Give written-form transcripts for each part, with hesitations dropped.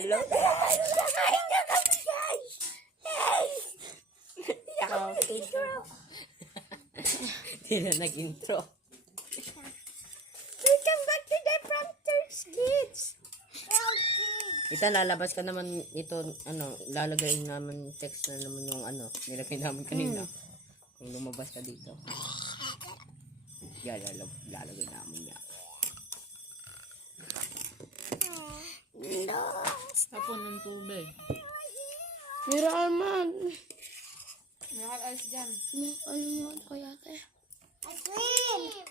Hello? Kakain na kami, guys! Hey! Iyak ako intro. Hindi na nag-intro. Welcome back to the Prompters Kids! Ito, lalabas ka naman ito, lalagay naman text na naman yung nilagay namin kanina. Kung lumabas ka dito. Yan, lalagay namin yan. No! Tapon ng tubig. Mira Arman! Mahal alis dyan. Ano mo kaya te?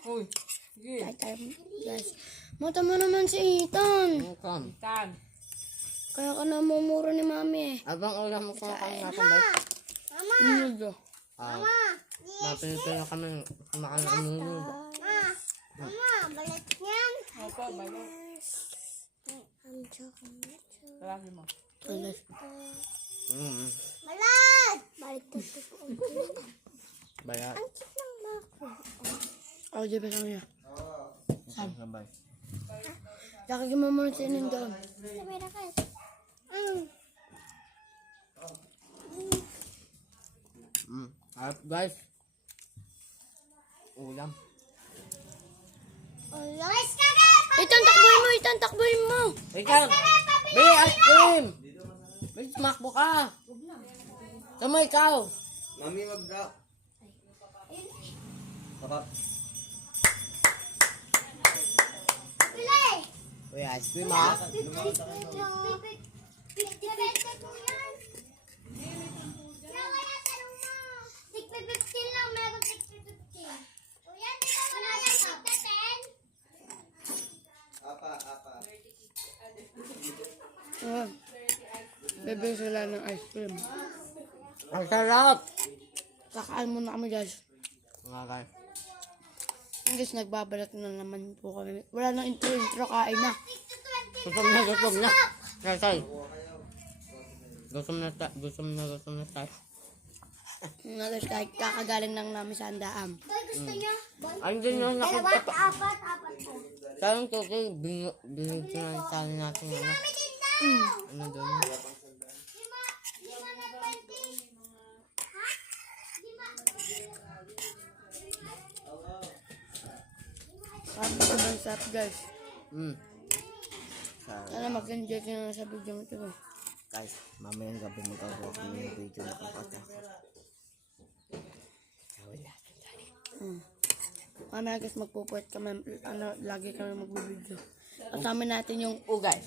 Uy, sige. Guys, mata mo naman si Ethan. Welcome. Tan. Kaya ka namumuro ni Mami. Abang ulam mo kung kami natin ba? Nudo. Mapilipin na kami kumakan ng nudo. Mama, balik niyan. Opo, balo. Lagi mo. Alas. Balat! Balik na Bayat. Ang cute ng bako. Ako di ba sa kanya? Sabay. Laki mo muna sinin doon. Sabi na ka. Harap guys. Ulam. Guys, kaka! Ethan, takboy mo! Ethan, takboy mo! Ikaw! Bili ice cream! Bili smakbo ka! Tama ikaw! Mami, wag daw. Sarap. Pili! Uy, ice cream ha? Bibenta ko yan. Kaya tanong mo. Tig-15 lang, meron tig-15. Kuya, di ba wala yan tig-10? Apa. Bebe sila ng ice cream. Ang sarap! Kakaan muna kami guys. Mga guys. Guys, nagbabalat na naman po kami. Wala nang intro, kain na. Gutom na. Say. Gutom na tayo. Nga guys, kahit kakagaling lang namin sa Andaam. Boy, gusto niya? Boy? Andun yung Apat nakita. po. Sayang to, binigyan sana natin ano doon. Lima na 20. Ha? Lima. Sabi ko bang sarap guys. Sana mag-enjoy ka na sa video mo ito. Guys, mamayang gabi magagawa kami ng video na kakatakot. Mamaya guys, magpupuwet kami. Lagi kami magbibideo. Kasama natin yung, Guys.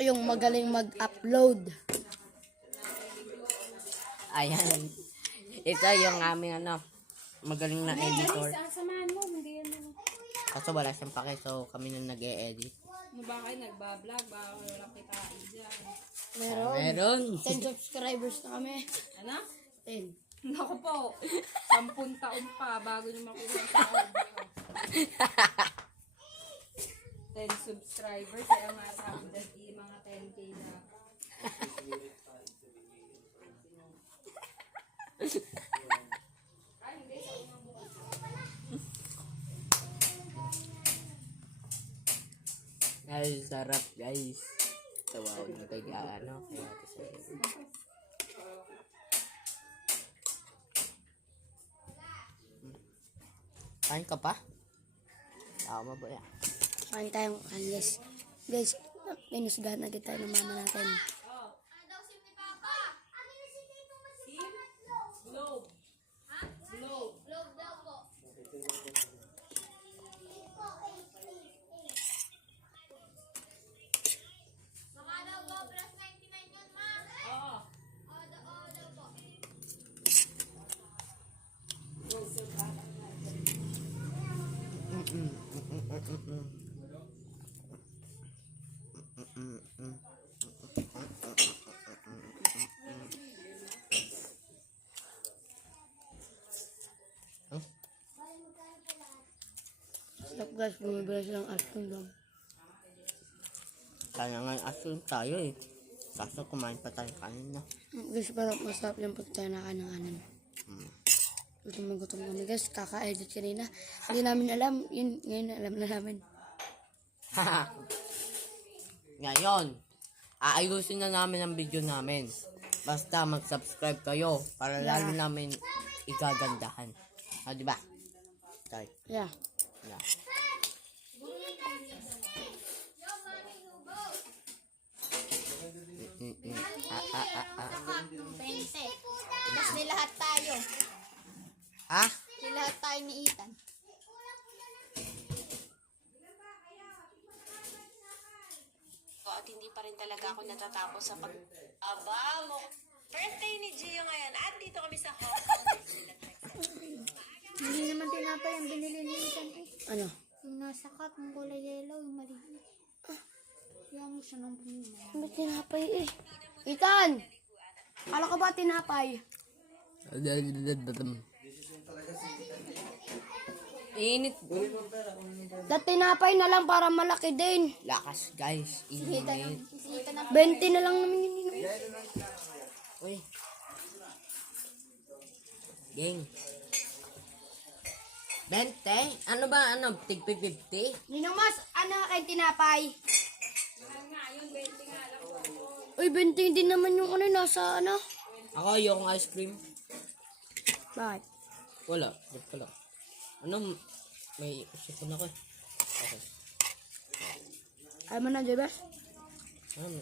yung magaling mag-upload. Ayan. Ito yung aming magaling na editor. Samahan mo, hindi yan. Kaso wala siyang pake, so kami na nag-e-edit. Ano ba kayo nagbablog? Baka wala kitain dyan. Meron. 10 subscribers na kami. Ano? 10. Naku po. 10 taon pa bago nyo makuha sa audio. 10 subscribers. Kaya nga sabi dati mga 10k na. Ay, sarap guys. Tawawin mo tayo kaya ito sa'yo. Kain ka pa? Tama ba yan? Kain tayong alis. Guys, minusgahan agad tayo ng mama natin. Globe. Globe. Globe daw po. Baka daw po, plus 99 yun, ma. Oo. Oo daw po. Stop guys, bumibili silang ice cream doon. Kaya nga asun tayo eh. Kaso kumain pa tayo kanina. Guys, parang masarap yung pag tayo nakain. Gutom kami guys, kaka-edit kanina. Hindi namin alam, yun, ngayon alam na namin. Ngayon, aayusin na namin ang video namin. Basta mag-subscribe kayo para lalo namin igagandahan. Di ba? Start. Yeah. Yeah. Pente. Tapos ni lahat tayo. Ha? Ni lahat tayo ni Ethan. At hindi pa rin talaga ako natatapos sa pag... Aba mo! Birthday ni Gio ngayon at dito kami sa Hong Kong. Hindi naman tinapay ang binili ni Ethan eh. Ano? Yung nasa cup, yung kulay yellow, yung maliit. Kaya mo siya nang bumili. May tinapay eh. Ethan! Kala ko ba tinapay? Init. Dat tinapay na lang para malaki din. Lakas guys. Init. Si Ethan ang 20 na lang naman yun. Uy. Ging. 20? Ano ba? Ano? Tig 50? Ninong Mas, ano kayo tinapay? Uy, 20 din naman yung ano, nasa ano? Ako yung ice cream. Bakit? Wala. Wala. Ano? May sipon ako eh. Okay. Ayaw mo na, Jebes? Ano?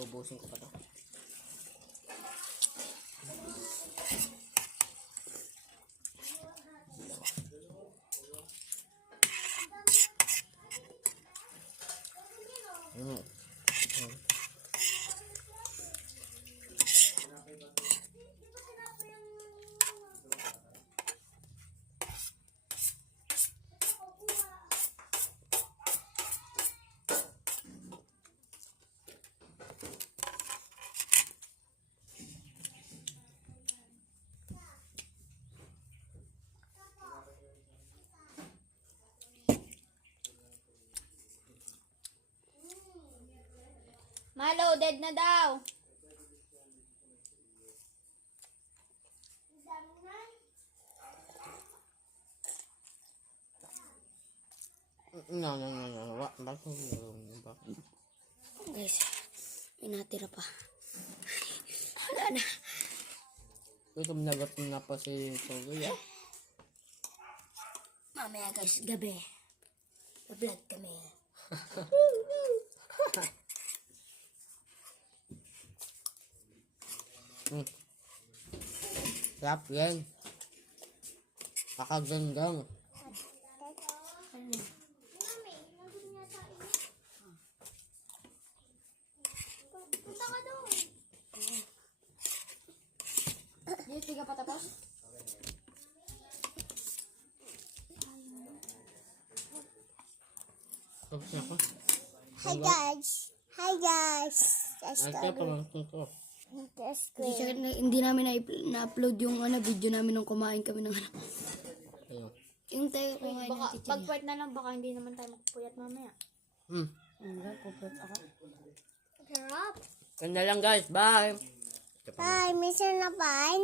Ubusin ko pa to. Malo, dead na daw. No. Bakit? Guys, may natira pa. Wala na. Gutom na gutom na pa si Togoy ah. Mamaya guys, gabi. Vlog kami. Sarap yan. Kakagandang. Punta ka doon. Hindi, tiga pa tapos? Tapos na ako. Hi guys. Hi guys. Ay, kaya pamangkin ko. Hindi namin na-upload yung ano, video namin nung kumain kami ng ano. Ayun. Yung tayo kumain ng Baka, chicken. pag-pwet na lang, baka hindi naman tayo makapuyat mamaya. Hindi, kupot ako. Sarap. Ganda lang guys. Bye. Hi, Mr. Napan.